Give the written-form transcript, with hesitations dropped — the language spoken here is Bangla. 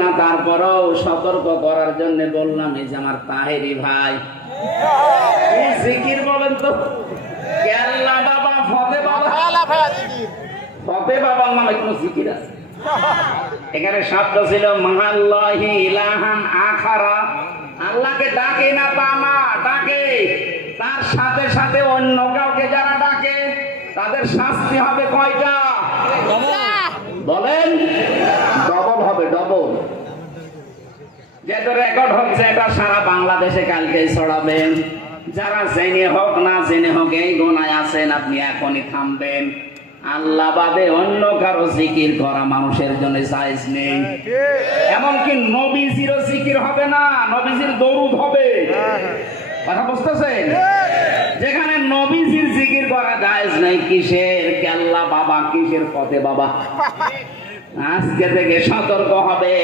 না, তারপরও সতর্ক করার জন্য বললাম, এই যে আমার তাহেরি ভাই জিকির বলেন তো, কেল্লা বাবা ফতে বাবা, ফতে বাবার নামে কোন জিকির আছে? এখানে শব্দ ছিল মাহাল্লাহি ইলাহান আখারা, আল্লাহকে ডাকে না তা না, ডাকে তার সাথে সাথে অন্য কাউকে যারা ডাকে তাদের শাস্তি হবে কয়টা বলেন? ডবল হবে, ডবল। যেটা রেকর্ড হচ্ছে এটা সারা বাংলাদেশে কালকে ছড়াবেন। যারা জেনে হোক না জেনে হোক এই গোনায় আছেন, আপনি এখনই থামবেন। আল্লাহ বাদে অন্য কারো জিকির করা মানুষের জন্য জায়েজ নেই। এমনকি নবীজিরও জিকির হবে না, নবীজির দরুদ হবে। কথা বুঝতেছেন? যেখানে নবীজির জিকির করা জায়েজ নাই, কিসের কেল্লা বাবা, কিসের ফতে বাবা? আজকে থেকে সতর্ক হবে।